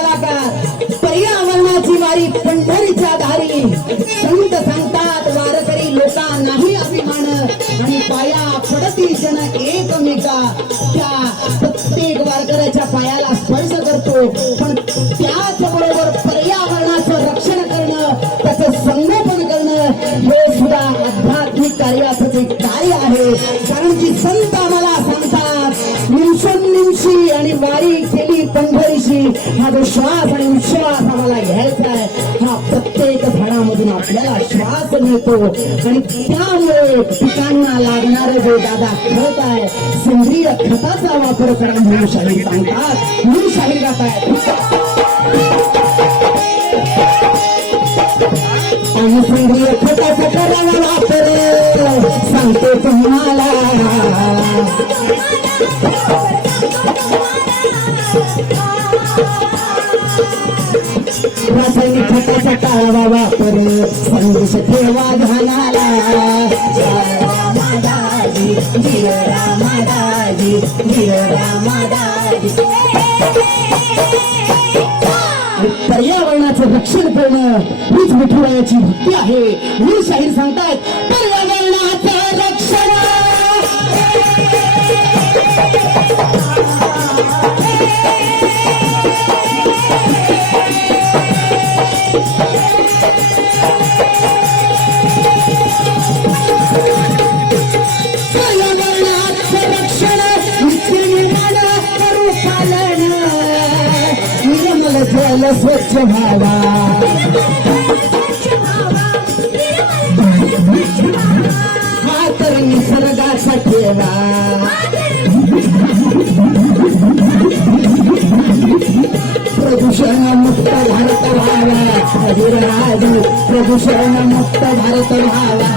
शासनाचे कलाकार पर्यावरणाची वारी पंढरीच्या दारी संत सांगतात वारकरी लोका नाही अभिमान. आणि पाया पडती जन एकमेका. त्या प्रत्येक वारकऱ्याच्या पायाला स्पर्श करतो. पण त्याच बरोबर पर्यावरणाचं रक्षण करणं त्याचं संगोपन करणं हे सुद्धा आध्यात्मिक कार्याचं एक कार्य आहे. कारण की संत आम्हाला सांगतात निमिषोनिमिषी आणि वारी. केली हा जो श्वास आणि विश्वास आम्हाला घ्यायचा आहे. हा प्रत्येक झाडामधून आपल्याला श्वास मिळतो. आणि त्यामुळे पिकांना लागणार जे दादा खत आहे सेंद्रिय खताचा वापर करा म्हणून शाहीर सांगतात. म्हणून शाहीर गात आहे आणि सेंद्रिय खताचा करावा वापर. सांगतो तुम्हाला. रासायनिक खताचा टाळावा वापर संदेश ठेवा घालाला रामादाजी पर्यावरणाचं रक्षण करणं हीच विठुरायाची भक्ती आहे. म्हणून शाहीर सांगतायत पर्यावरण स्वच्छ भावा हा तर निसर्गाचा ठेवा विरराजू प्रदूषण मुक्त भारत भावा